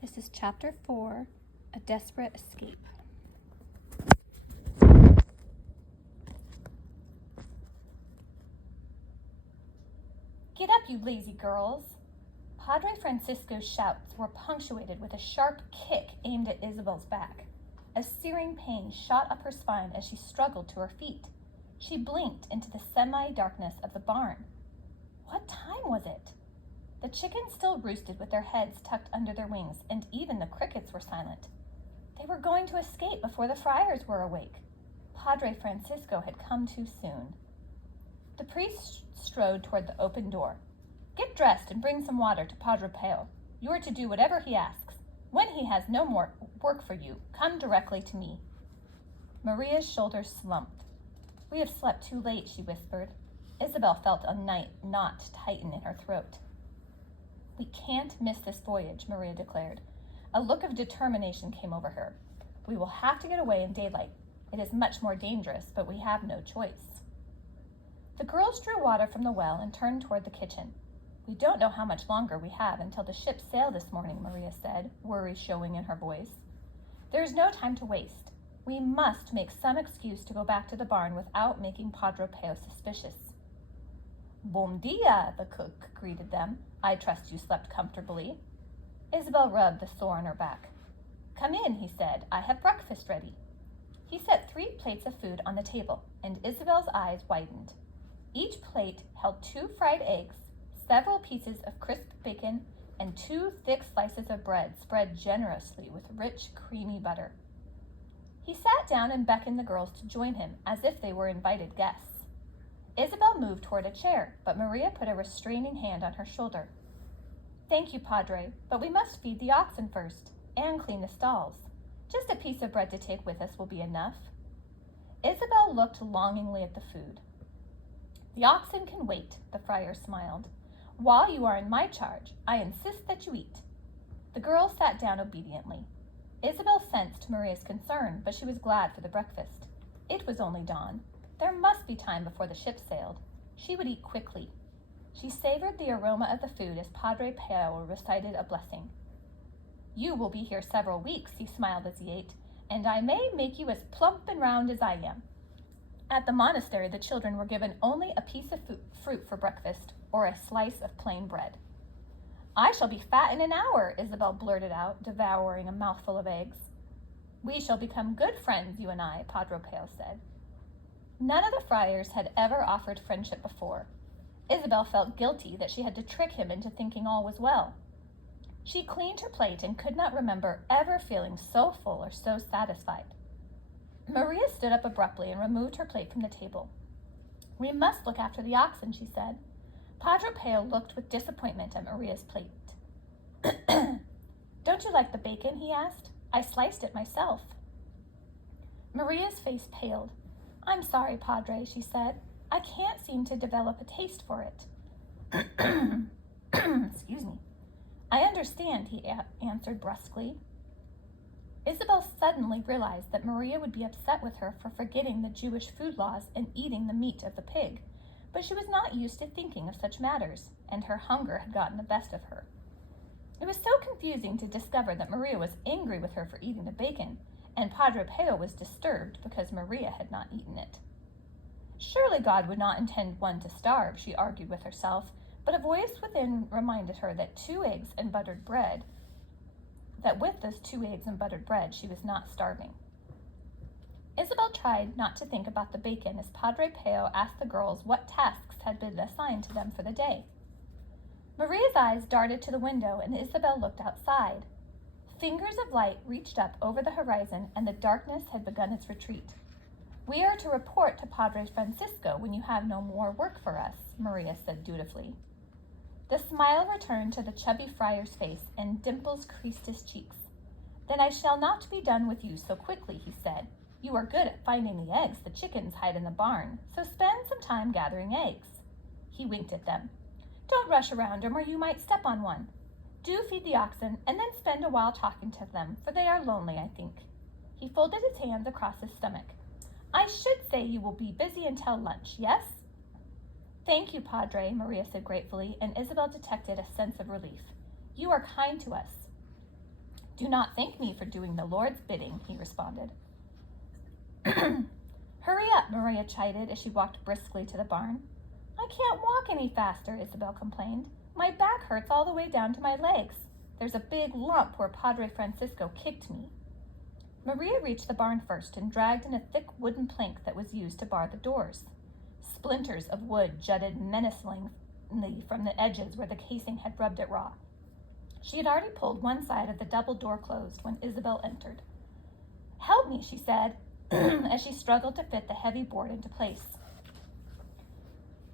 This is Chapter 4, A Desperate Escape. Get up, you lazy girls! Padre Francisco's shouts were punctuated with a sharp kick aimed at Isabel's back. A searing pain shot up her spine as she struggled to her feet. She blinked into the semi-darkness of the barn. What time was it? The chickens still roosted with their heads tucked under their wings, and even the crickets were silent. They were going to escape before the friars were awake. Padre Francisco had come too soon. The priest strode toward the open door. Get dressed and bring some water to Padre Pio. You are to do whatever he asks. When he has no more work for you, come directly to me. Maria's shoulders slumped. We have slept too late, she whispered. Isabel felt a knot tighten in her throat. We can't miss this voyage, Maria declared. A look of determination came over her. We will have to get away in daylight. It is much more dangerous, but we have no choice. The girls drew water from the well and turned toward the kitchen. We don't know how much longer we have until the ship sail this morning, Maria said, worry showing in her voice. There is no time to waste. We must make some excuse to go back to the barn without making Padre Pio suspicious. Bom dia, the cook greeted them. I trust you slept comfortably. Isabel rubbed the sore on her back. Come in, he said. I have breakfast ready. He set 3 plates of food on the table, and Isabel's eyes widened. Each plate held 2 fried eggs, several pieces of crisp bacon, and 2 thick slices of bread spread generously with rich, creamy butter. He sat down and beckoned the girls to join him as if they were invited guests. Isabel moved toward a chair, but Maria put a restraining hand on her shoulder. Thank you, Padre, but we must feed the oxen first and clean the stalls. Just a piece of bread to take with us will be enough. Isabel looked longingly at the food. The oxen can wait, the friar smiled. While you are in my charge, I insist that you eat. The girls sat down obediently. Isabel sensed Maria's concern, but she was glad for the breakfast. It was only dawn. There must be time before the ship sailed. She would eat quickly. She savored the aroma of the food as Padre Pio recited a blessing. You will be here several weeks, he smiled as he ate, and I may make you as plump and round as I am. At the monastery, the children were given only a piece of fruit for breakfast or a slice of plain bread. I shall be fat in an hour, Isabel blurted out, devouring a mouthful of eggs. We shall become good friends, you and I, Padre Pio said. None of the friars had ever offered friendship before. Isabel felt guilty that she had to trick him into thinking all was well. She cleaned her plate and could not remember ever feeling so full or so satisfied. Maria stood up abruptly and removed her plate from the table. We must look after the oxen, she said. Padre Pio looked with disappointment at Maria's plate. Don't you like the bacon, he asked. I sliced it myself. Maria's face paled. I'm sorry, Padre, she said. I can't seem to develop a taste for it. Excuse me. I understand, he answered brusquely. Isabel suddenly realized that Maria would be upset with her for forgetting the Jewish food laws and eating the meat of the pig, but she was not used to thinking of such matters, and her hunger had gotten the best of her. It was so confusing to discover that Maria was angry with her for eating the bacon, and Padre Pio was disturbed because Maria had not eaten it. Surely God would not intend one to starve, she argued with herself, but a voice within reminded her that with those 2 eggs and buttered bread, she was not starving. Isabel tried not to think about the bacon as Padre Pio asked the girls what tasks had been assigned to them for the day. Maria's eyes darted to the window, and Isabel looked outside. Fingers of light reached up over the horizon, and the darkness had begun its retreat. We are to report to Padre Francisco when you have no more work for us, Maria said dutifully. The smile returned to the chubby friar's face, and dimples creased his cheeks. Then I shall not be done with you so quickly, he said. You are good at finding the eggs the chickens hide in the barn, so spend some time gathering eggs. He winked at them. Don't rush around them, or you might step on one. Do feed the oxen, and then spend a while talking to them, for they are lonely, I think. He folded his hands across his stomach. I should say you will be busy until lunch, yes? Thank you, Padre, Maria said gratefully, and Isabel detected a sense of relief. You are kind to us. "Do not thank me for doing the Lord's bidding," he responded. "Hurry up," Maria chided as she walked briskly to the barn. "I can't walk any faster," Isabel complained. "My back hurts all the way down to my legs. There's a big lump where Padre Francisco kicked me." Maria reached the barn first and dragged in a thick wooden plank that was used to bar the doors. Splinters of wood jutted menacingly from the edges where the casing had rubbed it raw. She had already pulled one side of the double door closed when Isabel entered. "Help me," she said, as she struggled to fit the heavy board into place.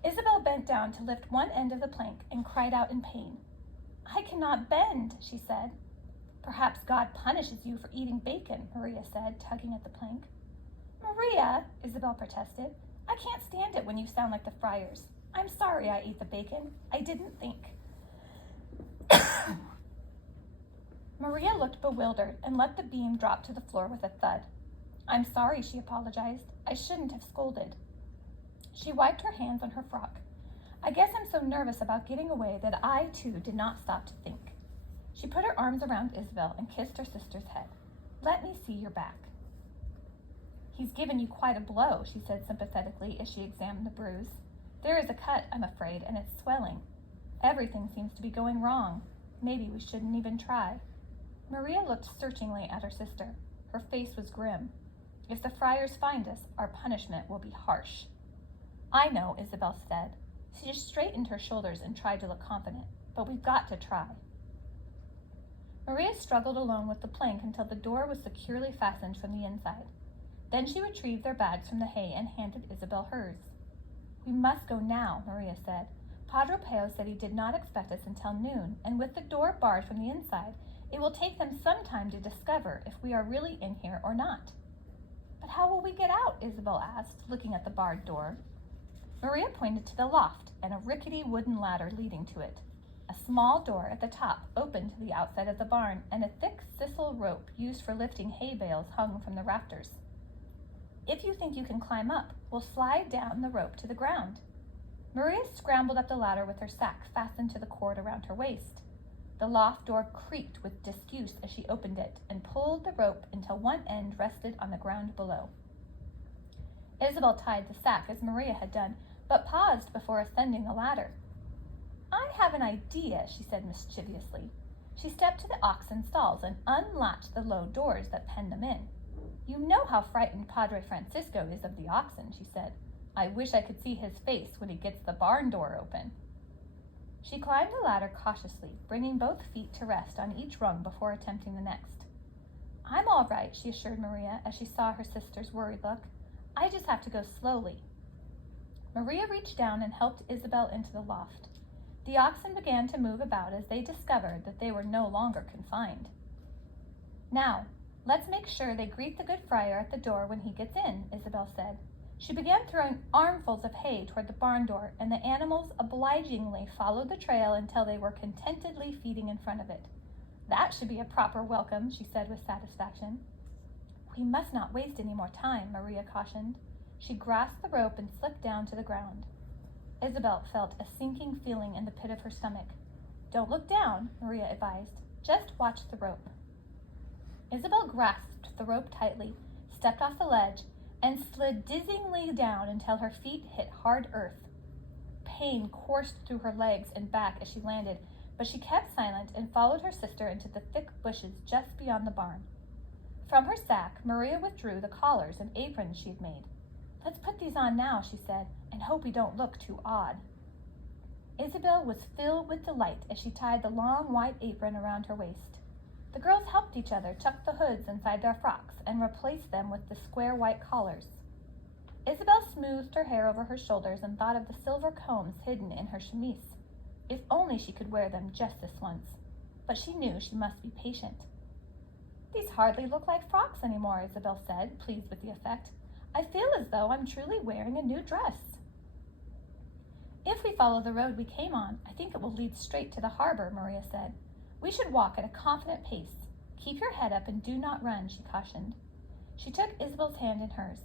Isabel bent down to lift one end of the plank and cried out in pain. "I cannot bend," she said. "Perhaps God punishes you for eating bacon," Maria said, tugging at the plank. "Maria," Isabel protested, "I can't stand it when you sound like the friars. I'm sorry I ate the bacon. I didn't think." Maria looked bewildered and let the beam drop to the floor with a thud. "I'm sorry," she apologized. "I shouldn't have scolded." She wiped her hands on her frock. "I guess I'm so nervous about getting away that I, too, did not stop to think." She put her arms around Isabel and kissed her sister's head. "Let me see your back." "He's given you quite a blow," she said sympathetically as she examined the bruise. "There is a cut, I'm afraid, and it's swelling. Everything seems to be going wrong. Maybe we shouldn't even try." Maria looked searchingly at her sister. Her face was grim. "If the friars find us, our punishment will be harsh." "I know," Isabel said. She just straightened her shoulders and tried to look confident. "But we've got to try." Maria struggled alone with the plank until the door was securely fastened from the inside. Then she retrieved their bags from the hay and handed Isabel hers. "We must go now," Maria said. "Padre Pio said he did not expect us until noon, and with the door barred from the inside, it will take them some time to discover if we are really in here or not." "But how will we get out?" Isabel asked, looking at the barred door. Maria pointed to the loft and a rickety wooden ladder leading to it. A small door at the top opened to the outside of the barn, and a thick sisal rope used for lifting hay bales hung from the rafters. "If you think you can climb up, we'll slide down the rope to the ground." Maria scrambled up the ladder with her sack fastened to the cord around her waist. The loft door creaked with disuse as she opened it and pulled the rope until one end rested on the ground below. Isabel tied the sack as Maria had done, but paused before ascending the ladder. "I have an idea," she said mischievously. She stepped to the oxen stalls and unlatched the low doors that penned them in. "You know how frightened Padre Francisco is of the oxen," she said. "I wish I could see his face when he gets the barn door open." She climbed the ladder cautiously, bringing both feet to rest on each rung before attempting the next. "I'm all right," she assured Maria as she saw her sister's worried look. "I just have to go slowly." Maria reached down and helped Isabel into the loft. The oxen began to move about as they discovered that they were no longer confined. "Now, let's make sure they greet the good friar at the door when he gets in," Isabel said. She began throwing armfuls of hay toward the barn door, and the animals obligingly followed the trail until they were contentedly feeding in front of it. "That should be a proper welcome," she said with satisfaction. "We must not waste any more time," Maria cautioned. She grasped the rope and slipped down to the ground. Isabel felt a sinking feeling in the pit of her stomach. "Don't look down," Maria advised. "Just watch the rope." Isabel grasped the rope tightly, stepped off the ledge, and slid dizzyingly down until her feet hit hard earth. Pain coursed through her legs and back as she landed, but she kept silent and followed her sister into the thick bushes just beyond the barn. From her sack, Maria withdrew the collars and aprons she had made. "Let's put these on now," she said, "and hope we don't look too odd." Isabel was filled with delight as she tied the long white apron around her waist. The girls helped each other tuck the hoods inside their frocks and replaced them with the square white collars. Isabel smoothed her hair over her shoulders and thought of the silver combs hidden in her chemise. If only she could wear them just this once. But she knew she must be patient. "These hardly look like frocks anymore," Isabel said, pleased with the effect. "I feel as though I'm truly wearing a new dress." "If we follow the road we came on, I think it will lead straight to the harbor," Maria said. "We should walk at a confident pace. Keep your head up and do not run," she cautioned. She took Isabel's hand in hers.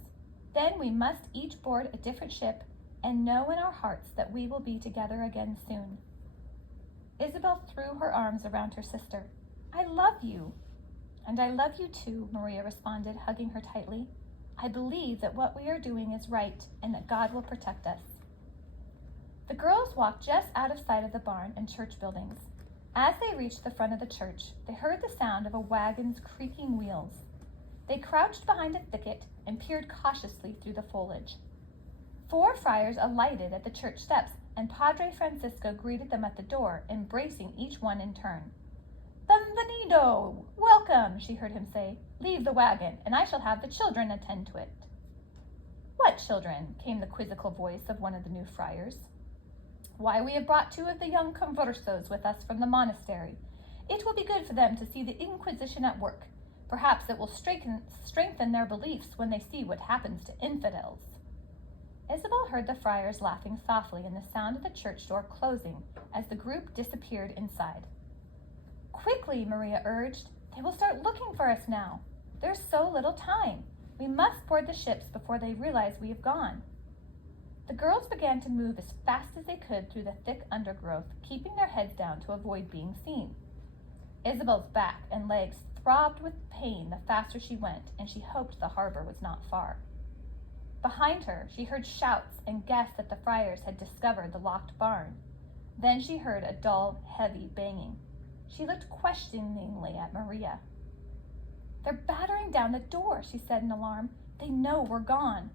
"Then we must each board a different ship and know in our hearts that we will be together again soon." Isabel threw her arms around her sister. "I love you." "And I love you too," Maria responded, hugging her tightly. "I believe that what we are doing is right and that God will protect us." The girls walked just out of sight of the barn and church buildings. As they reached the front of the church, they heard the sound of a wagon's creaking wheels. They crouched behind a thicket and peered cautiously through the foliage. 4 friars alighted at the church steps, and Padre Francisco greeted them at the door, embracing each one in turn. "Benvenido! Welcome," she heard him say. "Leave the wagon, and I shall have the children attend to it." "What children?" came the quizzical voice of one of the new friars. "Why, we have brought 2 of the young conversos with us from the monastery. It will be good for them to see the Inquisition at work. Perhaps it will strengthen their beliefs when they see what happens to infidels." Isabel heard the friars laughing softly and the sound of the church door closing as the group disappeared inside. "Quickly," Maria urged. "They will start looking for us now. There's so little time. We must board the ships before they realize we have gone." The girls began to move as fast as they could through the thick undergrowth, keeping their heads down to avoid being seen. Isabel's back and legs throbbed with pain the faster she went, and she hoped the harbor was not far. Behind her, she heard shouts and guessed that the friars had discovered the locked barn. Then she heard a dull, heavy banging. She looked questioningly at Maria. "They're battering down the door," she said in alarm. "They know we're gone."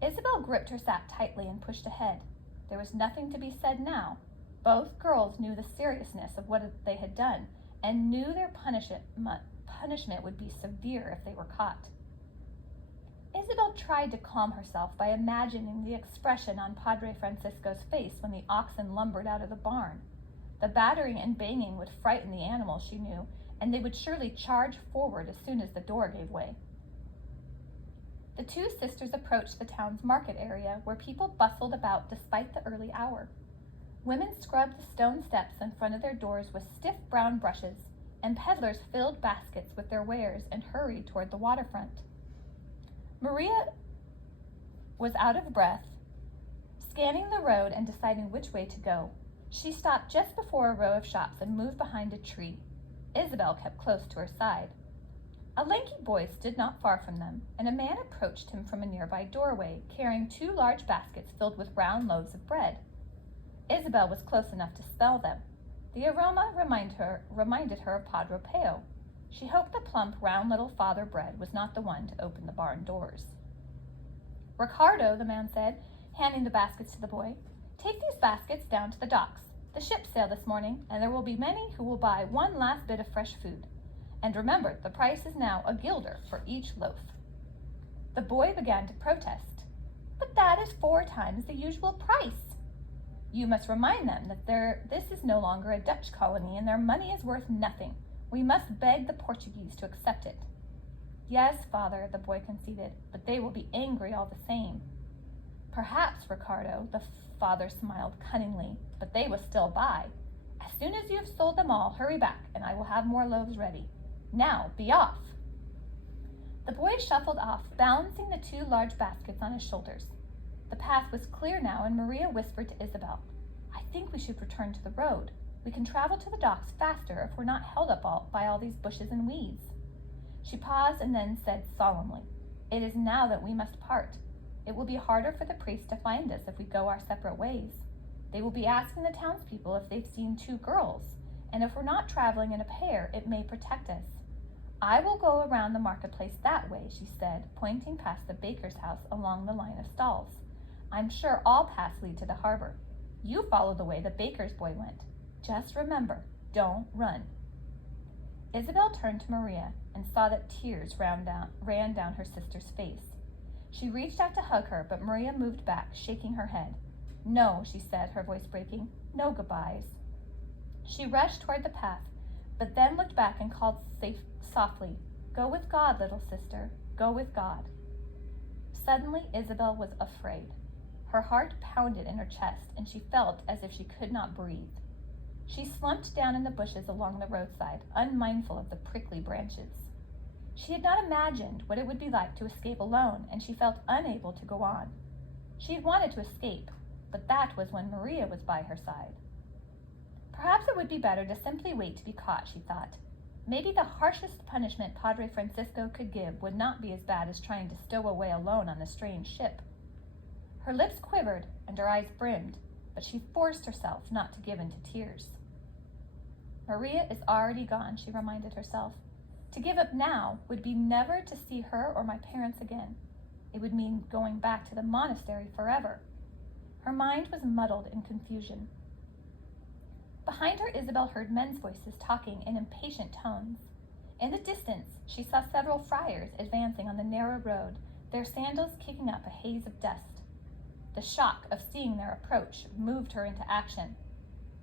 Isabel gripped her sack tightly and pushed ahead. There was nothing to be said now. Both girls knew the seriousness of what they had done and knew their punishment would be severe if they were caught. Isabel tried to calm herself by imagining the expression on Padre Francisco's face when the oxen lumbered out of the barn. The battering and banging would frighten the animals, she knew, and they would surely charge forward as soon as the door gave way. The 2 sisters approached the town's market area, where people bustled about despite the early hour. Women scrubbed the stone steps in front of their doors with stiff brown brushes, and peddlers filled baskets with their wares and hurried toward the waterfront. Maria was out of breath, scanning the road and deciding which way to go. She stopped just before a row of shops and moved behind a tree. Isabel kept close to her side. A lanky boy stood not far from them, and a man approached him from a nearby doorway, carrying 2 large baskets filled with round loaves of bread. Isabel was close enough to smell them. The aroma reminded her of Padre Pio. She hoped the plump, round little Father Bread was not the one to open the barn doors. "Ricardo," the man said, handing the baskets to the boy, "take these baskets down to the docks. The ships sail this morning, and there will be many who will buy one last bit of fresh food. And remember, the price is now a guilder for each loaf." The boy began to protest. "But that is 4 times the usual price." "You must remind them that this is no longer a Dutch colony and their money is worth nothing. We must beg the Portuguese to accept it." "Yes, Father," the boy conceded, "but they will be angry all the same." "Perhaps, Ricardo," the father smiled cunningly, "but they will still buy. As soon as you have sold them all, hurry back, and I will have more loaves ready. Now, be off." The boy shuffled off, balancing the 2 large baskets on his shoulders. The path was clear now, and Maria whispered to Isabel, "I think we should return to the road. We can travel to the docks faster if we're not held up by all these bushes and weeds." She paused and then said solemnly, "It is now that we must part. It will be harder for the priest to find us if we go our separate ways. They will be asking the townspeople if they've seen 2 girls, and if we're not traveling in a pair, it may protect us. I will go around the marketplace that way," she said, pointing past the baker's house along the line of stalls. "I'm sure all paths lead to the harbor. You follow the way the baker's boy went. Just remember, don't run." Isabel turned to Maria and saw that tears ran down her sister's face. She reached out to hug her, but Maria moved back, shaking her head. "No," she said, her voice breaking. "No goodbyes." She rushed toward the path, but then looked back and called softly, "Go with God, little sister. Go with God." Suddenly, Isabel was afraid. Her heart pounded in her chest, and she felt as if she could not breathe. She slumped down in the bushes along the roadside, unmindful of the prickly branches. She had not imagined what it would be like to escape alone, and she felt unable to go on. She had wanted to escape, but that was when Maria was by her side. Perhaps it would be better to simply wait to be caught, she thought. Maybe the harshest punishment Padre Francisco could give would not be as bad as trying to stow away alone on a strange ship. Her lips quivered and her eyes brimmed, but she forced herself not to give in to tears. Maria is already gone, she reminded herself. To give up now would be never to see her or my parents again. It would mean going back to the monastery forever. Her mind was muddled in confusion. Behind her, Isabel heard men's voices talking in impatient tones. In the distance, she saw several friars advancing on the narrow road, their sandals kicking up a haze of dust. The shock of seeing their approach moved her into action.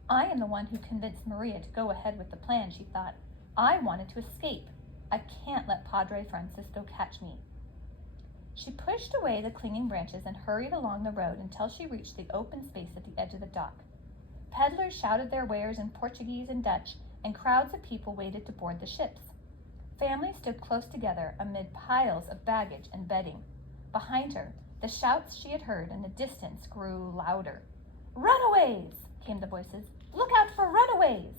I am the one who convinced Maria to go ahead with the plan, she thought. I wanted to escape. I can't let Padre Francisco catch me. She pushed away the clinging branches and hurried along the road until she reached the open space at the edge of the dock. Peddlers shouted their wares in Portuguese and Dutch, and crowds of people waited to board the ships. Families stood close together amid piles of baggage and bedding. Behind her, the shouts she had heard in the distance grew louder. "Runaways!" came the voices. "Look out for runaways!"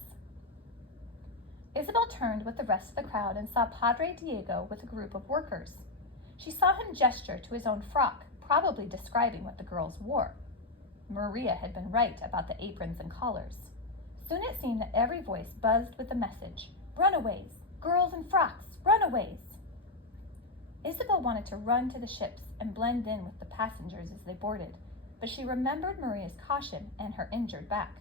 Isabel turned with the rest of the crowd and saw Padre Diego with a group of workers. She saw him gesture to his own frock, probably describing what the girls wore. Maria had been right about the aprons and collars. Soon it seemed that every voice buzzed with the message, "Runaways! Girls in frocks! Runaways!" Isabel wanted to run to the ships and blend in with the passengers as they boarded, but she remembered Maria's caution and her injured back.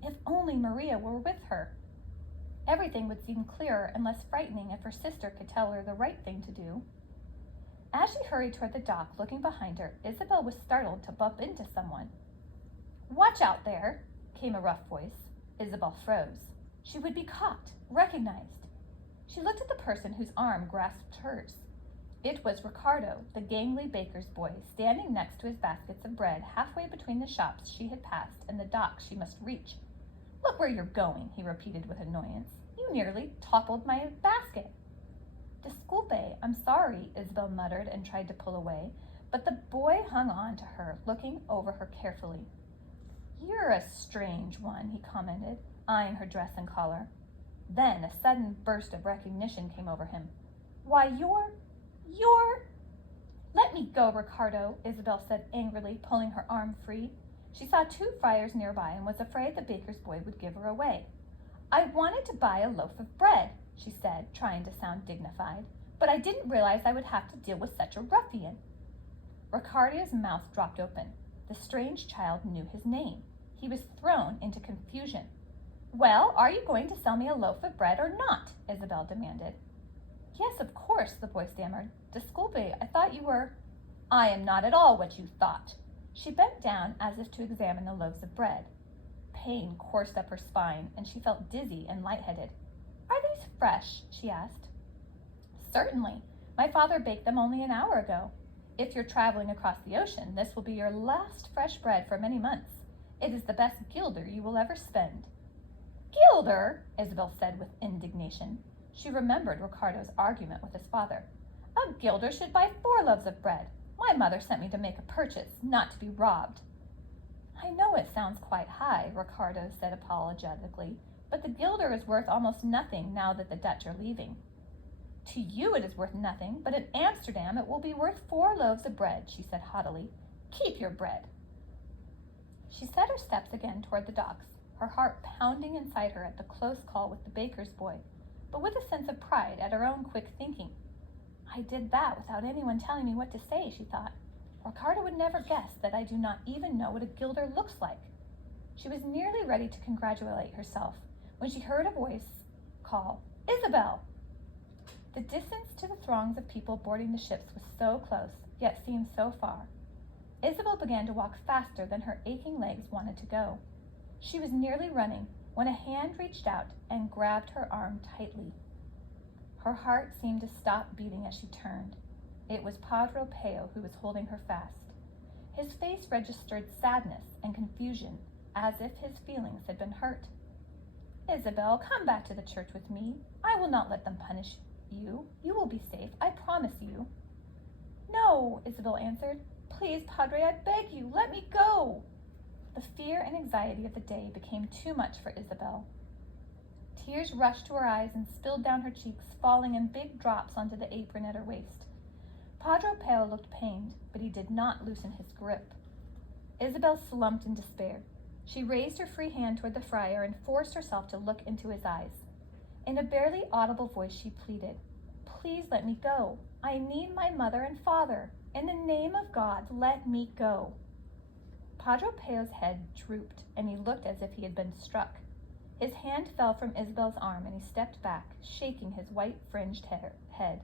If only Maria were with her! Everything would seem clearer and less frightening if her sister could tell her the right thing to do. As she hurried toward the dock, looking behind her, Isabel was startled to bump into someone. "Watch out there," came a rough voice. Isabel froze. She would be caught, recognized. She looked at the person whose arm grasped hers. It was Ricardo, the gangly baker's boy, standing next to his baskets of bread halfway between the shops she had passed and the dock she must reach. "Look where you're going," he repeated with annoyance. "You nearly toppled my basket." "Disculpe, I'm sorry," Isabel muttered and tried to pull away, but the boy hung on to her, looking over her carefully. "You're a strange one," he commented, eyeing her dress and collar. Then a sudden burst of recognition came over him. "Why, you're... "Let me go, Ricardo," Isabel said angrily, pulling her arm free. She saw 2 friars nearby and was afraid the baker's boy would give her away. "I wanted to buy a loaf of bread," she said, trying to sound dignified, "but I didn't realize I would have to deal with such a ruffian." Ricardo's mouth dropped open. The strange child knew his name. He was thrown into confusion. "Well, are you going to sell me a loaf of bread or not?" Isabel demanded. "Yes, of course," the boy stammered. "Disculpe, I thought you were—" "I am not at all what you thought." She bent down as if to examine the loaves of bread. Pain coursed up her spine, and she felt dizzy and lightheaded. "Are these fresh?" she asked. "Certainly. My father baked them only an hour ago. If you're traveling across the ocean, this will be your last fresh bread for many months. It is the best guilder you will ever spend." "Guilder?" Isabel said with indignation. She remembered Ricardo's argument with his father. "A guilder should buy 4 loaves of bread. My mother sent me to make a purchase, not to be robbed." "I know it sounds quite high," Ricardo said apologetically, "but the guilder is worth almost nothing now that the Dutch are leaving." "To you it is worth nothing, but in Amsterdam it will be worth 4 loaves of bread," she said haughtily. "Keep your bread." She set her steps again toward the docks, her heart pounding inside her at the close call with the baker's boy, but with a sense of pride at her own quick thinking. "I did that without anyone telling me what to say," she thought. "Ricardo would never guess that I do not even know what a guilder looks like." She was nearly ready to congratulate herself when she heard a voice call, "Isabel!" The distance to the throngs of people boarding the ships was so close, yet seemed so far. Isabel began to walk faster than her aching legs wanted to go. She was nearly running when a hand reached out and grabbed her arm tightly. Her heart seemed to stop beating as she turned. It was Padre Pio who was holding her fast. His face registered sadness and confusion, as if his feelings had been hurt. "Isabel, come back to the church with me. I will not let them punish you. You will be safe, I promise you." "No," Isabel answered. "Please, Padre, I beg you, let me go." The fear and anxiety of the day became too much for Isabel. Tears rushed to her eyes and spilled down her cheeks, falling in big drops onto the apron at her waist. Padre Pio looked pained, but he did not loosen his grip. Isabel slumped in despair. She raised her free hand toward the friar and forced herself to look into his eyes. In a barely audible voice, she pleaded, "Please let me go. I need my mother and father. In the name of God, let me go." Padre Pio's head drooped, and he looked as if he had been struck. His hand fell from Isabel's arm, and he stepped back, shaking his white-fringed head.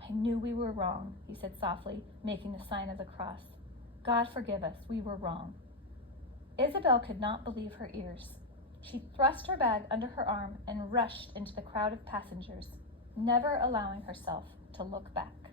"I knew we were wrong," he said softly, making the sign of the cross. "God forgive us, we were wrong." Isabel could not believe her ears. She thrust her bag under her arm and rushed into the crowd of passengers, never allowing herself to look back.